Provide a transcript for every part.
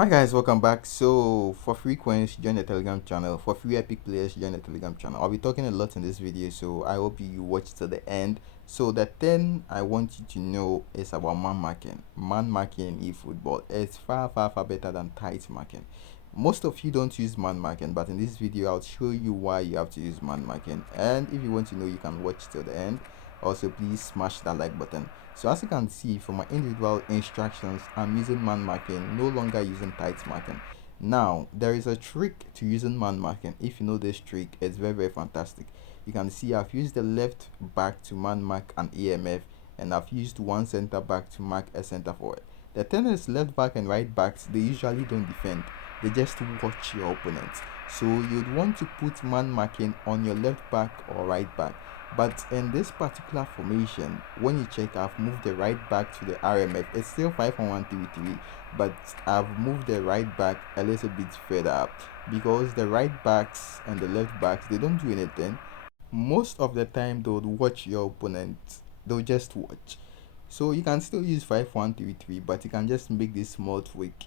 Hi guys, welcome back. So for free coins, join the Telegram channel. For free epic players, join the Telegram channel. I'll be talking a lot in this video, so I hope you watch to the end. So the thing I want you to know is about man marking. Man marking in eFootball is far better than tight marking. Most of you don't use man marking, but in this video I'll show you why you have to use man marking. And if you want to know, you can watch till the end. Also, please smash that like button. So as you can see from my individual instructions, I'm using man marking, no longer using tight marking. Now there is a trick to using man marking. If you know this trick, it's very fantastic. You can see I've used the left back to man mark an EMF, and I've used one center back to mark a center forward. The thing is, left back and right backs, they usually don't defend, they just watch your opponent. So you'd want to put man marking on your left back or right back. But in this particular formation, when you check, I've moved the right back to the RMF. It's still 5-1-1-3-3, but I've moved the right back a little bit further up, because the right backs and the left backs, they don't do anything. Most of the time they'll watch your opponent, they'll just watch. So you can still use 5-1-3-3, but you can just make this small tweak.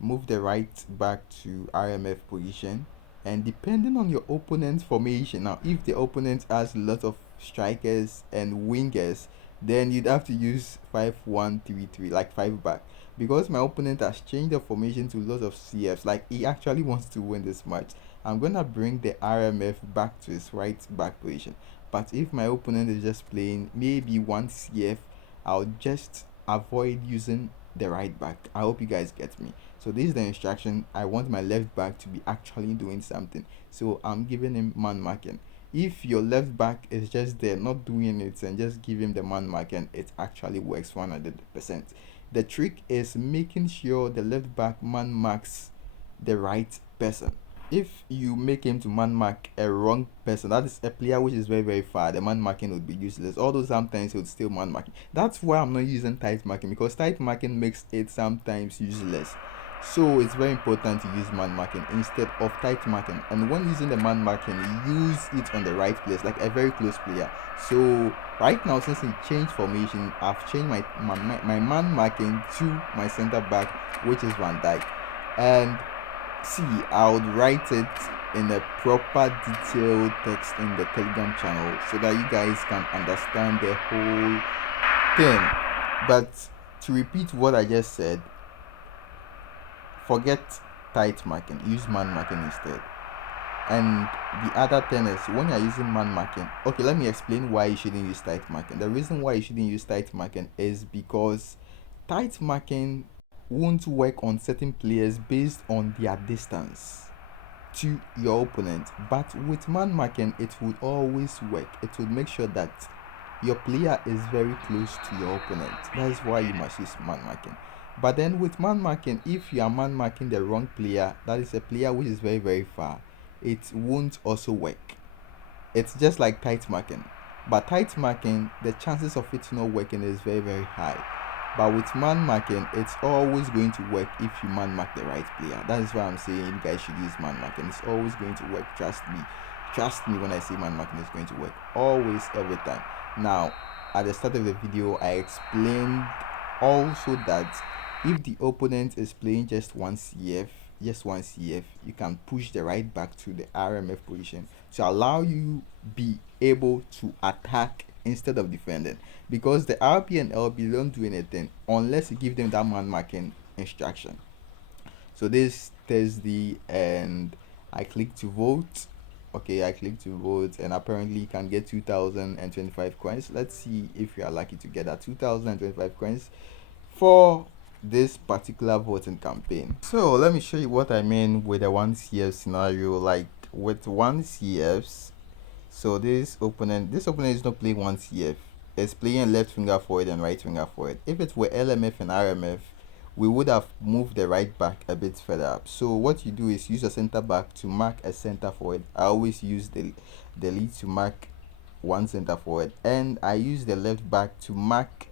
Move the right back to RMF position, and depending on your opponent's formation, now if the opponent has a lot of strikers and wingers, then you'd have to use 5-1-3-3, like 5 back. Because my opponent has changed the formation to lots of CFs, like he actually wants to win this match, I'm gonna bring the RMF back to his right back position. But if my opponent is just playing maybe one CF, I'll just avoid using the right back. I hope you guys get me. So this is the instruction. I want my left back to be actually doing something, so I'm giving him man marking. If your left back is just there not doing it, and just give him the man marking, it actually works 100%. The trick is making sure the left back man marks the right person. If you make him to man mark a wrong person, that is a player which is very far, the man marking would be useless. Although sometimes it would still man marking. That's why I'm not using tight marking, because tight marking makes it sometimes useless. So it's very important to use man marking instead of tight marking. And when using the man marking, use it on the right place, like a very close player. So right now, since he changed formation, I've changed my man marking to my center back, which is Van Dijk. And see, I would write it in a proper detailed text in the Telegram channel, so that you guys can understand the whole thing. But to repeat what I just said, forget tight marking, use man marking instead. And the other thing is, when you're using man marking, okay, let me explain why you shouldn't use tight marking. The reason why you shouldn't use tight marking is because tight marking won't work on certain players based on their distance to your opponent, but with man marking it would always work. It would make sure that your player is very close to your opponent. That is why you must use man marking. But then with man marking, if you are man marking the wrong player, that is a player which is very far, it won't also work. It's just like tight marking. But tight marking, the chances of it not working is very high. But with man marking, it's always going to work if you man mark the right player. That is why I'm saying you guys should use man marking. It's always going to work. Trust me. Trust me when I say man marking is going to work. Always, every time. Now, at the start of the video, I explained also that if the opponent is playing just one CF, you can push the right back to the RMF position to allow you be able to attack instead of defending, because the RP and LP don't do anything unless you give them that man marking instruction. So this Thursday, and I click to vote. Okay, I click to vote, and apparently you can get 2025 coins. Let's see if you are lucky to get that 2025 coins for this particular voting campaign. So let me show you what I mean with a 1 CF scenario. Like with 1 CFs, so this opponent is not playing 1 CF, it's playing left winger forward and right winger forward. If it were LMF and RMF, we would have moved the right back a bit further up. So what you do is use a center back to mark a center forward. I always use the lead to mark one center forward, and I use the left back to mark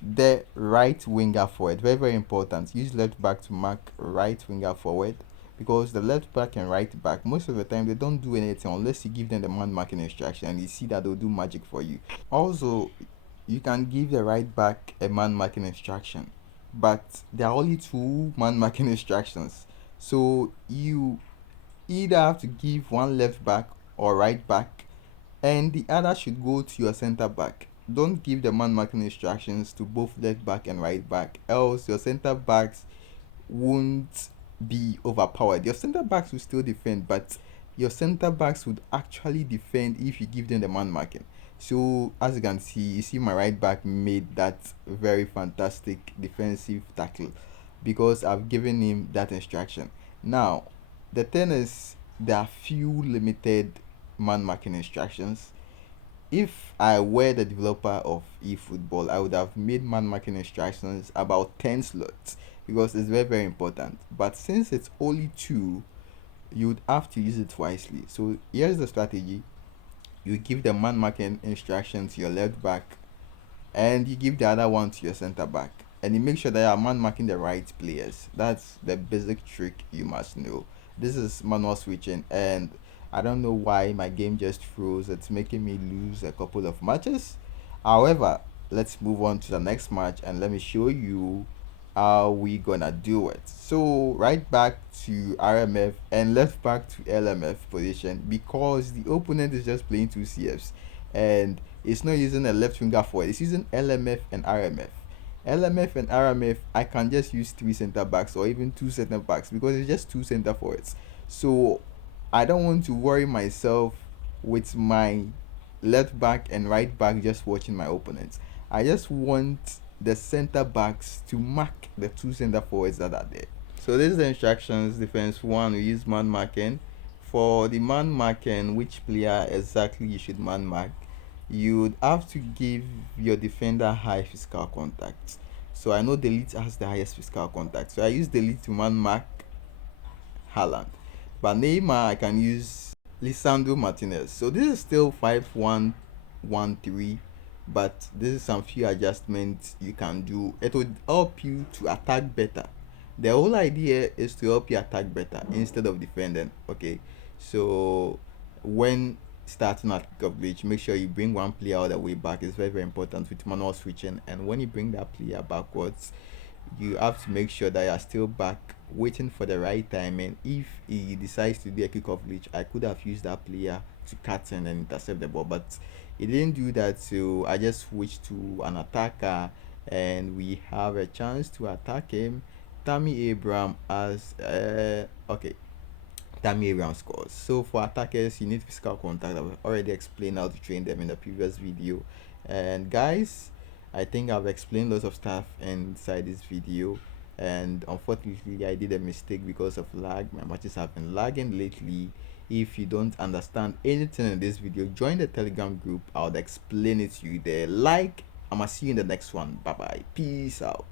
the right winger forward. Very important. Use left back to mark right winger forward, because the left back and right back, most of the time they don't do anything unless you give them the man marking instruction, and you see that they'll do magic for you. Also, you can give the right back a man marking instruction, but there are only two man marking instructions. So you either have to give one left back or right back, and the other should go to your center back. Don't give the man marking instructions to both left back and right back, else your center backs won't be overpowered. Your center backs will still defend, but your center backs would actually defend if you give them the man marking. So as you can see, you see my right back made that very fantastic defensive tackle because I've given him that instruction. Now, the thing is, there are few limited man marking instructions. If I were the developer of eFootball, I would have made man marking instructions about 10 slots because it's very, very important. But since it's only two, you would have to use it wisely. So here's the strategy: you give the man marking instruction to your left back, and you give the other one to your center back, and you make sure that you are man marking the right players. That's the basic trick you must know. This is manual switching, and I don't know why my game just froze. It's making me lose a couple of matches. However, let's move on to the next match and let me show you how we gonna do it. So right back to RMF and left back to LMF position because the opponent is just playing two CFs, and it's not using a left winger for it. It's using LMF and RMF. LMF and RMF, I can just use three center backs or even two center backs because it's just two center forwards. So I don't want to worry myself with my left back and right back just watching my opponents. I just want the center backs to mark the two center forwards that are there. So this is the instructions. Defense one, we use man marking. For the man marking, which player exactly you should man mark, you'd have to give your defender high physical contact. So I know Delete has the highest physical contact. So I use Delete to man mark Haaland. But Neymar, I can use Lisandro Martinez. So this is still 5-1-1-3, but this is some few adjustments you can do. It would help you to attack better. The whole idea is to help you attack better instead of defending. Okay, so when starting at coverage, make sure you bring one player all the way back. It's very, very important with manual switching. And when you bring that player backwards, you have to make sure that you're still back waiting for the right time. And if he decides to do a kick off glitch, I could have used that player to cut in and intercept the ball, but he didn't do that. So I just switched to an attacker, and we have a chance to attack him. Tammy Abraham as okay, Tammy Abraham scores. So for attackers, you need physical contact. I've already explained how to train them in the previous video. And guys, I think I've explained lots of stuff inside this video. And unfortunately, I did a mistake because of lag. My matches have been lagging lately. If you don't understand anything in this video, join the Telegram group. I'll explain it to you there. Like, I'ma see you in the next one. Bye bye. Peace out.